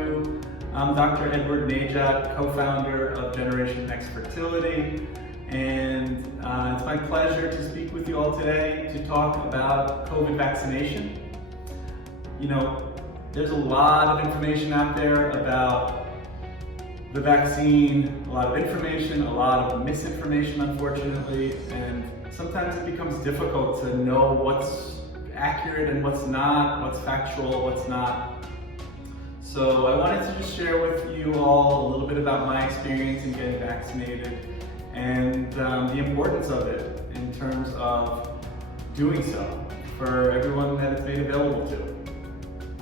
to. I'm Dr. Edward Najat, co-founder of Generation Next Fertility, and it's my pleasure to speak with you all today to talk about COVID vaccination. You know, there's a lot of information out there about the vaccine, a lot of information, a lot of misinformation, unfortunately, and sometimes it becomes difficult to know what's accurate and what's not, what's factual, what's not. So I wanted to just share with you all a little bit about my experience in getting vaccinated and the importance of it in terms of doing so for everyone that it's made available to.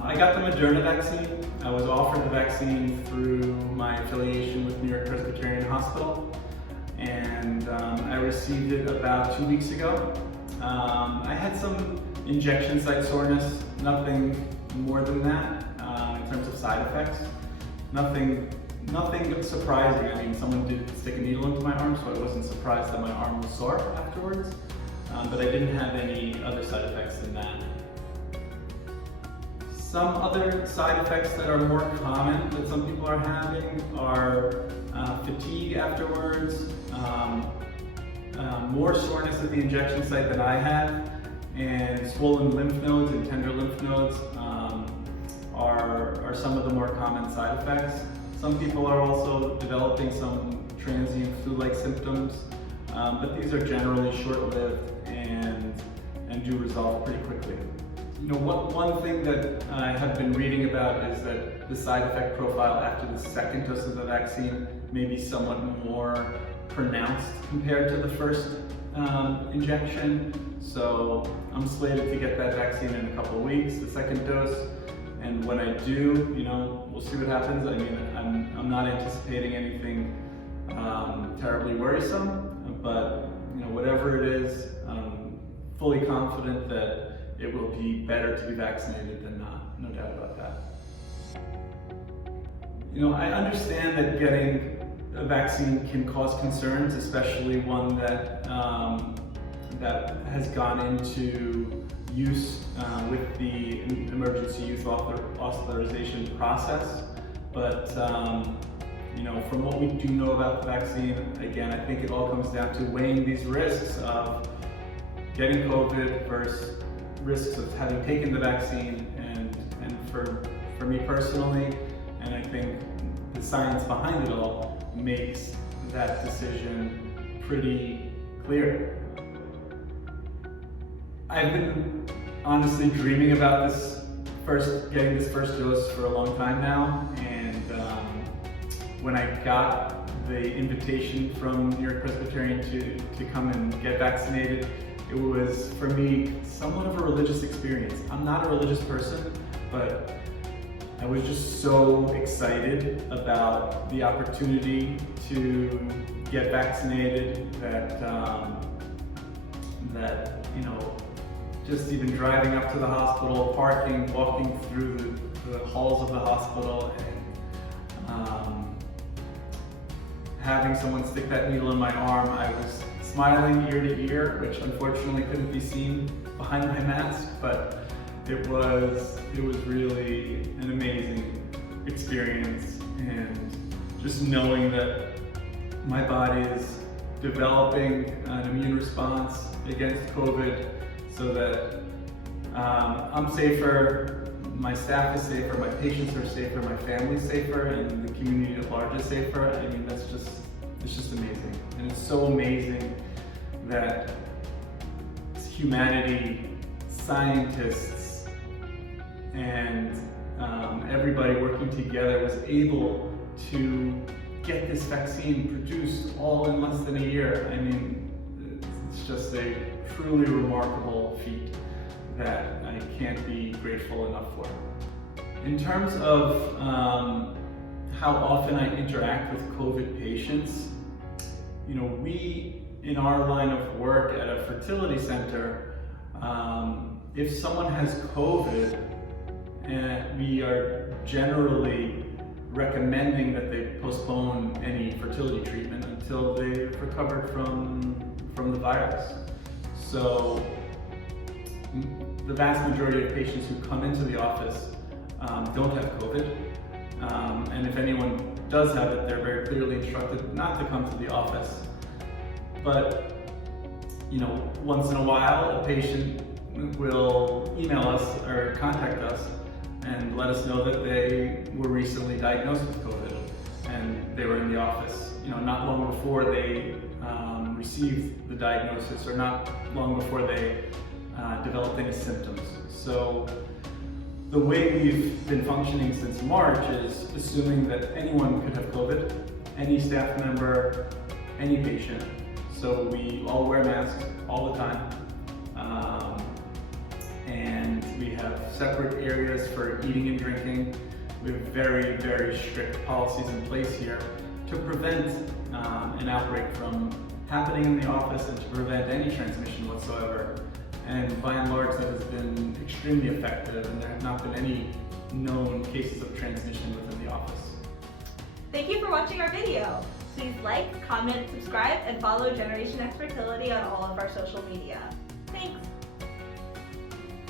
I got the Moderna vaccine. I was offered the vaccine through my affiliation with New York Presbyterian Hospital, and I received it about 2 weeks ago. I had some injection site soreness, nothing more than that in terms of side effects. Nothing surprising. I mean, someone did stick a needle into my arm, so I wasn't surprised that my arm was sore afterwards, but I didn't have any other side effects than that. Some other side effects that are more common that some people are having are fatigue afterwards, more soreness at the injection site than I had, and swollen lymph nodes and tender lymph nodes are some of the more common side effects. Some people are also developing some transient flu-like symptoms, but these are generally short-lived and do resolve pretty quickly. You know, one thing that I have been reading about is that the side effect profile after the second dose of the vaccine may be somewhat more pronounced compared to the first injection. So I'm slated to get that vaccine in a couple of weeks, the second dose. And when I do, you know, we'll see what happens. I mean, I'm not anticipating anything terribly worrisome, but you know, whatever it is, I'm fully confident that it will be better to be vaccinated than not, no doubt about that. You know, I understand that getting a vaccine can cause concerns, especially one that that has gone into use with the emergency use authorization process. But you know, from what we do know about the vaccine, again, I think it all comes down to weighing these risks of getting COVID versus risks of having taken the vaccine, and for me personally, and I think the science behind it all makes that decision pretty clear. I've been honestly dreaming about getting this first dose for a long time now, and when I got the invitation from New York Presbyterian to come and get vaccinated, it was, for me, somewhat of a religious experience. I'm not a religious person, but I was just so excited about the opportunity to get vaccinated that you know, just even driving up to the hospital, parking, walking through the halls of the hospital, and having someone stick that needle in my arm, I was smiling ear to ear, which unfortunately couldn't be seen behind my mask, but it was really an amazing experience, and just knowing that my body is developing an immune response against COVID so that I'm safer, my staff is safer, my patients are safer, my family's safer, and the community at large is safer. I mean, it's just amazing. And it's so amazing that humanity, scientists, and everybody working together was able to get this vaccine produced all in less than a year. I mean, it's just a truly remarkable feat that I can't be grateful enough for. In terms of how often I interact with COVID patients, you know, we, in our line of work at a fertility center, if someone has COVID, we are generally recommending that they postpone any fertility treatment until they've recovered from the virus. So the vast majority of patients who come into the office don't have COVID. And if anyone does have it, they're very clearly instructed not to come to the office. But once in a while, a patient will email us or contact us and let us know that they were recently diagnosed with COVID and they were in the office, not long before they received the diagnosis or not long before they developed any symptoms. So the way we've been functioning since March is assuming that anyone could have COVID, any staff member, any patient. So we all wear masks all the time. And we have separate areas for eating and drinking. We have very, very strict policies in place here to prevent an outbreak from happening in the office and to prevent any transmission whatsoever. And by and large, that has been extremely effective, and there have not been any known cases of transmission within the office. Thank you for watching our video. Please like, comment, subscribe, and follow Generation Next Fertility on all of our social media. Thanks.